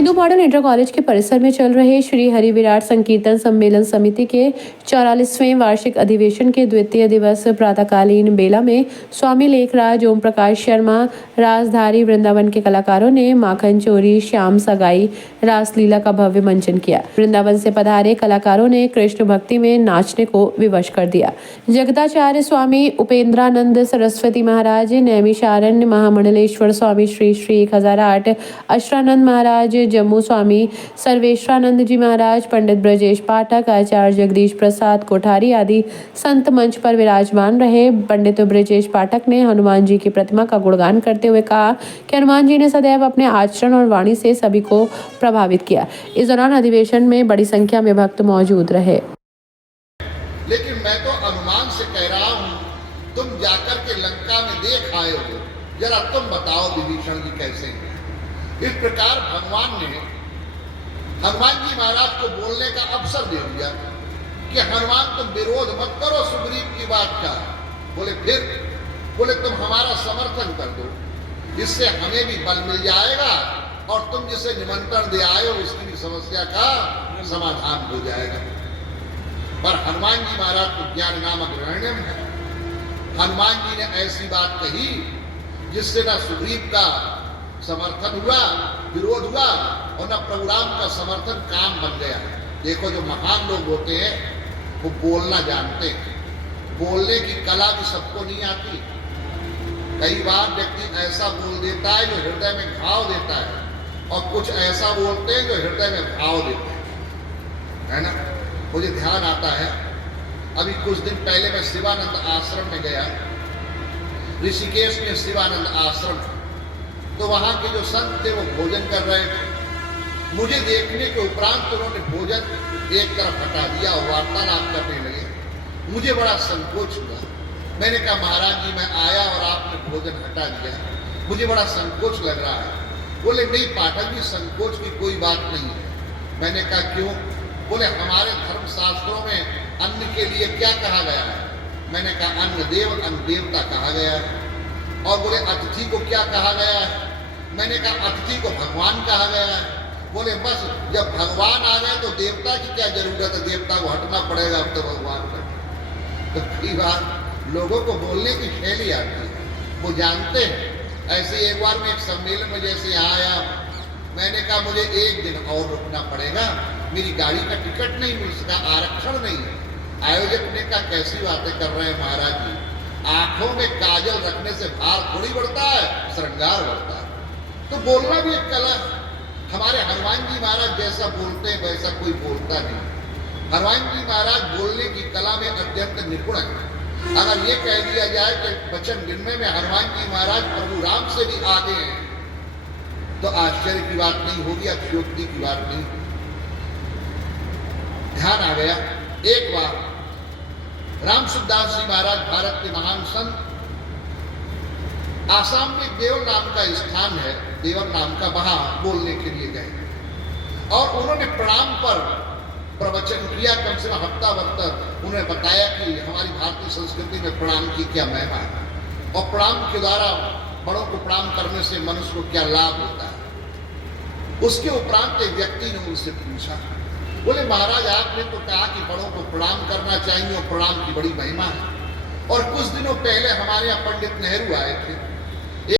Hindu model inter college के परिसर में चल रहे श्री हरि विराट संकीर्तन सम्मेलन समिति के 44वें वार्षिक अधिवेशन के द्वितीय दिवस प्रातःकालीन बेला में स्वामी लेखराज ओम प्रकाश शर्मा राजधारी वृंदावन के कलाकारों ने माखन चोरी श्याम सगाई रासलीला का भव्य मंचन किया। वृंदावन से पधारे कलाकारों ने कृष्ण भक्ति में नाचने को विवश कर दिया। जगदाचार्य स्वामी उपेंद्रानंद सरस्वती महाराज, नैमिषारण्य महामंडलेश्वर स्वामी श्री श्री 1008, अष्टानंद महाराज, जम्मू स्वामी सर्वेश्वरानंद जी महाराज, पंडित ब्रजेश पाठक, आचार्य जगदीश प्रसाद कोठारी आदि संत मंच पर विराजमान रहे। पंडित ब्रजेश पाठक ने हनुमान जी की प्रतिमा का गुणगान करते हुए कहा कि हनुमान जी ने सदैव अपने आचरण और वाणी से सभी को प्रभावित किया। इस दौरान अधिवेशन में बड़ी संख्या में भक्त मौजूद रहे। लेकिन मैं तो अनुमान से कह रहा हूं, तुम जाकर के लंका में देख आए हो, जरा तुम बताओ विभीषण जी कैसे हैं। इस प्रकार भगवान ने हनुमान जी महाराज को बोलने का अवसर दे दिया कि हनुमान तुम विरोध मत करो सुग्रीव की बात का। बोले तुम हमारा समर्थन कर दो, इससे हमें भी बल मिल जाएगा और तुम जिसे निमंत्रण दे आए हो उसकी भी समस्या का समाधान हो जाएगा। पर हनुमान जी महाराज को ज्ञान नामक ग्रहण्यम है। हनुमान जी ने ऐसी बात कही जिससे न सुग्रीव का समर्थन हुआ, विरोध हुआ, और न प्रभु राम का समर्थन काम बन गया। देखो जो महान लोग होते हैं वो बोलना जानते हैं। बोलने की कला भी सबको नहीं आती। कई बार व्यक्ति ऐसा बोल देता है जो हृदय में घाव देता है, और कुछ ऐसा बोलते हैं जो हृदय में भाव देते हैं, है ना। मुझे ध्यान आता है, अभी कुछ दिन पहले मैं शिवानंद आश्रम में गया, ऋषिकेश में शिवानंद आश्रम। तो वहां के जो संत थे वो भोजन कर रहे थे। मुझे देखने के उपरांत उन्होंने भोजन एक तरफ हटा दिया और वार्तालाप करने लगे। मुझे बड़ा संकोच हुआ। मैंने कहा महाराज जी मैं आया और आपने भोजन हटा दिया, मुझे बड़ा संकोच लग रहा है। बोले नहीं पाठक जी, संकोच की कोई बात नहीं है। मैंने कहा क्यों? बोले हमारे धर्म शास्त्रों में अन्न के लिए क्या कहा गया है? मैंने कहा अन्न देव अन्न देवता कहा गया है। और बोले अतिथि को क्या कहा गया है? मैंने कहा अतिथि को भगवान कहा गया है। बोले बस जब भगवान आ गए तो देवता की क्या जरूरत है, देवता को हटना पड़ेगा, अब तो भगवान का। तो कई बार लोगों को बोलने की शैली आती है, वो जानते हैं। ऐसे एक बार मैं एक सम्मेलन में जैसे आया, मैंने कहा मुझे एक दिन और रुकना पड़ेगा, मेरी गाड़ी का टिकट नहीं मिल सका, आरक्षण नहीं है। आयोजक ने कहा कैसी बातें कर रहे हैं महाराज जी, आंखों में काजल रखने से भार थोड़ी बढ़ता है, श्रृंगार बढ़ता है। तो बोलना भी एक कला है। हमारे हनुमान जी महाराज जैसा बोलते हैं वैसा कोई बोलता नहीं। हनुमान जी महाराज बोलने की कला में अत्यंत निपुण है। अगर ये कह दिया जाए कि वचन गिनने में हनुमान जी महाराज प्रभु राम से भी आगे हैं तो आश्चर्य की बात नहीं होगी, अतिशयोक्ति की बात नहीं। ध्यान आ गया। एक बार राम सुखदास जी महाराज भारत के महान संत, आसाम में देवल नाम का स्थान है, देवल नाम का, वहां बोलने के लिए गए और उन्होंने प्रणाम पर प्रवचन किया। कम से कम हफ्ता भर तक उन्होंने बताया कि हमारी भारतीय संस्कृति में प्रणाम की क्या महिमा है और प्रणाम के द्वारा बड़ों को प्रणाम करने से मनुष्य को क्या लाभ होता है। उसके उपरांत एक व्यक्ति ने उनसे पूछा, बोले महाराज आपने तो कहा कि बड़ों को प्रणाम करना चाहिए और प्रणाम की बड़ी महिमा है, और कुछ दिनों पहले हमारे यहाँ पंडित नेहरू आए थे,